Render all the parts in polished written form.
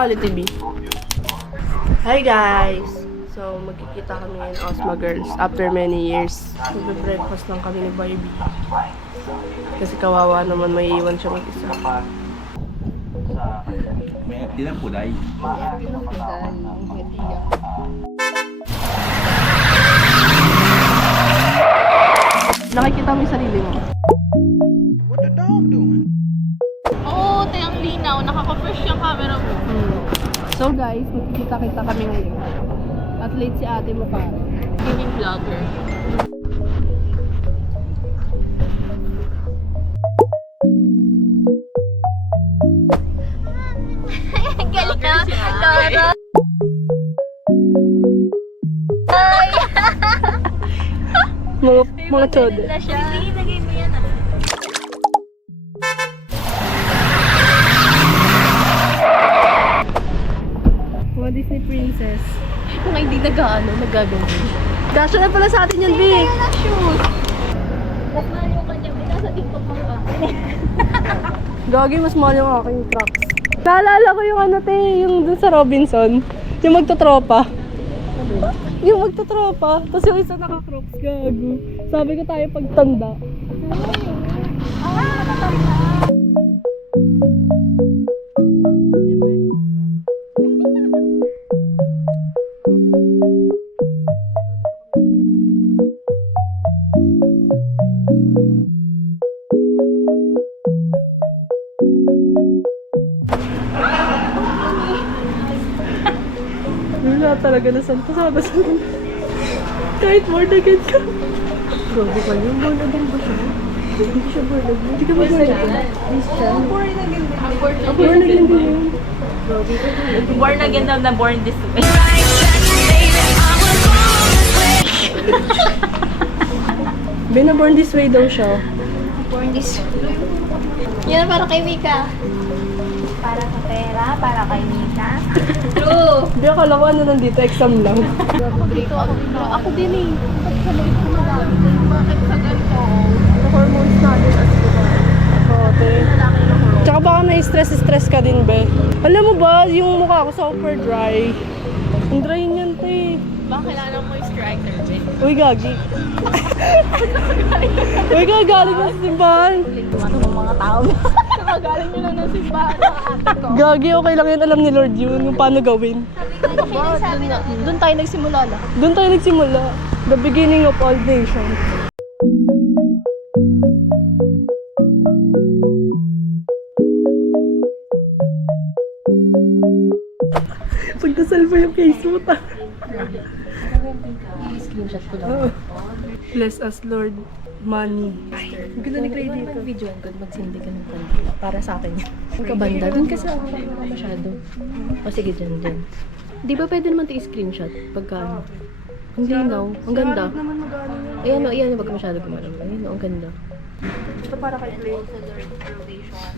quality B. Hi guys! So, magkikita kami ngayon Osma Girls after many years. Magbe-breakfast lang kami ni Barbie. Kasi kawawa naman, may iwan siya mag-isa. May tilang kulay. Nakikita mo yung sarili mo. What the dog doing? Oo, ang linaw. Nakaka-fresh yung camera mo. So guys, magkikita-kita kami ngayon. At late si ate mo pa. Gaming vlogger. Galing na. Tara. Mga chode. Sige, lagay mo yan ah. Mga Disney princess. Kung hindi nagagawin. Kasha na pala sa atin yan, B. Kaya na shoes. Mas mahal yung kanya. May nasa TikTok mo ba? Gagi, mas mahal yung aking trucks. Naalala ko yung ano, te, yung dun sa Robinson. Yung magtotropa. Yung magtotropa. Tapos yung isa naka-crocs, gago. Sabi ko tayo pagtanda. Wala talaga na pasada sa kahit born again ka. Grabe ka yun, born again ba siya? Hindi siya born again. Hindi ka ba born again? Born again. Born again din yun. Born again daw na born this way. Bina born this way daw siya. Born this way. Yan para kay Mika. Para sa pera, para kay Mika. True. Hindi akala ko ano nandito, exam lang. Ako din eh. Bakit sa ganito? Hormones natin as diba? Oo, te. Tsaka baka na-stress ka din, be. Alam mo ba, yung mukha ko super dry. Ang dry niyan, te. Baka kailangan mo yung striker, be. Uy, gagi. Uy, gagaling mo sa simbahan. Ano ng mga tao mo? Nakagaling nyo lang ng simbahan ng ate ko. Gagi, okay lang yan. Alam ni Lord yun, yung paano gawin. Sabi na, doon tayo nagsimula na. Doon tayo nagsimula. The beginning of all nations. Pagdasal mo yung case mo, ta. I-screenshot ko lang. Bless us, Lord. Money. Ang ganda ni Clay dito. Mag-video ko, magsindi ka ng kanta. Para sa akin yun. Ang kabanda, doon kasi ako masyado. O sige, dyan. Di ba pwede naman i-screenshot pagka ano? Ang linaw, ang ganda. Ayan o, wag ka masyado gumalaw. Ayan o, ang ganda. Ito para kay Clay. Sa Lord provision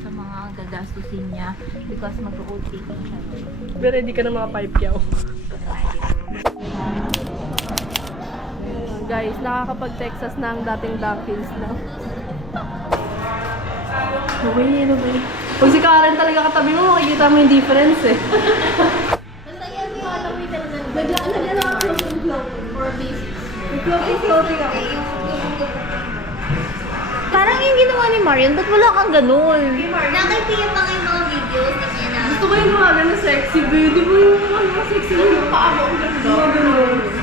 sa mga gagastusin niya because mag-old taking siya. Pero ready ka na mga pipe yaw. Guys, nakakapag-Texas na ang dating Duckins na. Okay. Kung si Karen talaga katabi mo, makikita mo yung difference eh. Basta yan yung alawitan na naglaan for basics. Floating ako. Parang yung ginawa ni Marian, ba't wala kang ganun? Nakikita pa kayo mga videos na niya na. Gusto ko yung mga ganun sexy, babe. Di ba yung mga sexy yung paa mo? Ang ganda. Mga ganun.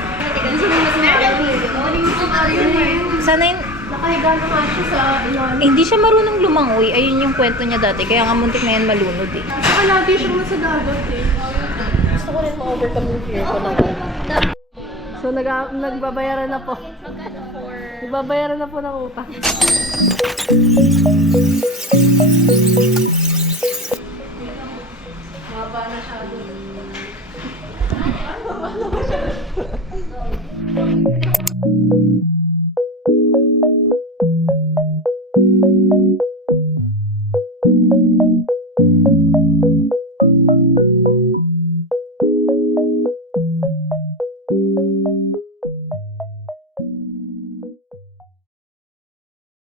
Sana yung... Nakahiga na nga siya sa ilalim. Hindi siya marunong lumangoy. Ayun yung kwento niya dati. Kaya nga muntik na yan malunod eh. Saka lagi siyang nasa dagat eh. Gusto ko rin ma-overcome yung fear ko na So, nagbabayaran na po. Nagbabayaran na po ng utang. Maba na siya doon. Maba na siya doon.